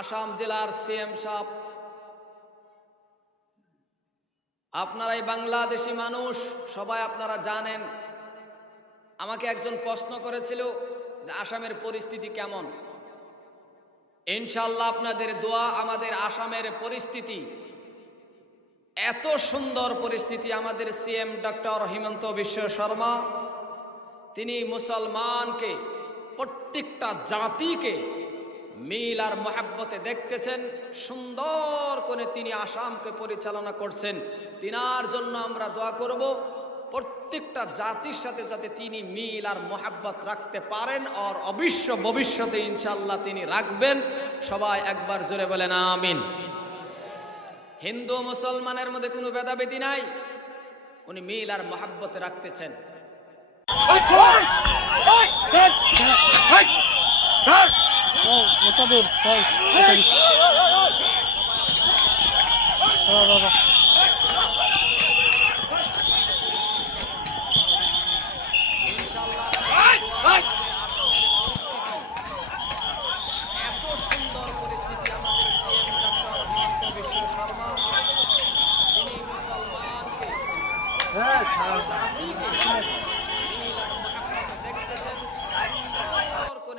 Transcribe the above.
আসাম জেলার সিএম সাহেব, আপনারা এই বাংলাদেশি মানুষ সবাই আপনারা জানেন। আমাকে একজন প্রশ্ন করেছিল যে আসামের পরিস্থিতি কেমন। ইনশাআল্লাহ আপনাদের দোয়া আমাদের আসামের পরিস্থিতি এত সুন্দর পরিস্থিতি। আমাদের সিএম ডক্টর হিমন্ত বিশ্ব শর্মা তিনি মুসলমানকে, প্রত্যেকটা জাতিকে মিল আর মহাব্বতে দেখতেছেন, সুন্দর করে তিনি আসামকে পরিচালনা করছেন। তিনার জন্য আমরা দোয়া করব, প্রত্যেকটা জাতির সাথে যাতে তিনি মিল আর মহাব্বত রাখতে পারেন, আর অবশ্য ভবিষ্যতে ইনশাআল্লাহ তিনি রাখবেন। সবাই একবার জোরে বলেন আমিন। হিন্দু মুসলমানের মধ্যে কোনো ভেদাভেদি নাই, উনি মিল আর মহাব্বতে রাখতেছেন। এত সুন্দর পরিস্থিতি আমাদের সিএম ডক্টর হিমন্ত বিশ্ব শর্মা তিনি মুসলমানকে, জাতিকে